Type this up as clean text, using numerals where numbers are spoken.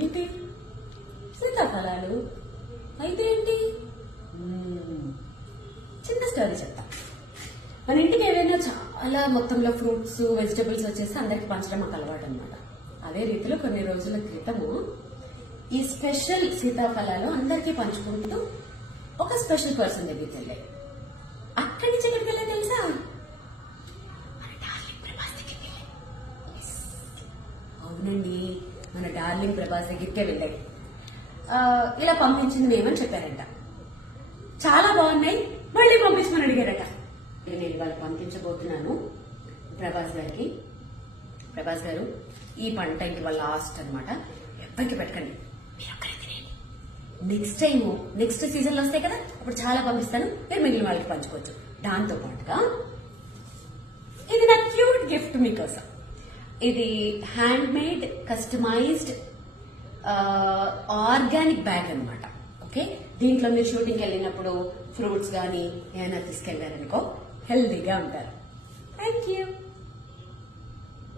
ఏంటి సీతాఫలాలు అయితే ఏంటి? చిన్న స్టోరీ చెప్తా. మన ఇంటికి ఏవైనా చాలా మొత్తంలో ఫ్రూట్స్ వెజిటబుల్స్ వచ్చేసి అందరికి పంచడం మాకు అలవాటు అనమాట. అదే రీతిలో కొన్ని రోజుల క్రితము ఈ స్పెషల్ సీతాఫలాలు అందరికీ పంచుకుంటూ ఒక స్పెషల్ పర్సన్ దగ్గరికి వెళ్ళాయి. అక్కడి నుంచి ఎక్కడికి వెళ్ళా తెలుసా? మన డార్లింగ్ ప్రభాస్ దగ్గరికి వెళ్ళాయి. అవునండి, మన డార్లింగ్ ప్రభాస్ దగ్గరికే వెళ్ళాయి. ఇలా పంపించింది ఏమని చెప్పారంట. చాలా బాగున్నాయి, మళ్ళీ పంపించమని అడిగారట. నేను ఇవాళ పంపించబోతున్నాను ప్రభాస్ గారికి. ప్రభాస్ గారు, ఈ పంట ఇంక వాళ్ళ లాస్ట్ అనమాట, ఎప్పటికి పెట్టకండి, మీరు ఒక్కరే తినేయండి. నెక్స్ట్ టైం నెక్స్ట్ సీజన్ లో వస్తాయి కదా, అప్పుడు చాలా పంపిస్తాను, మీరు మిగిలిన వాళ్ళకి పంచుకోవచ్చు. దాంతో పాటుగా ఇది నా క్యూట్ గిఫ్ట్ మీకోసం. ఇది hand made customised organic bag అనమాట. ఓకే, దీంట్లో మీరు షూటింగ్కి వెళ్ళినప్పుడు ఫ్రూట్స్ కానీ ఏమైనా తీసుకెళ్లారనుకో హెల్దీగా ఉంటారు. Thank you.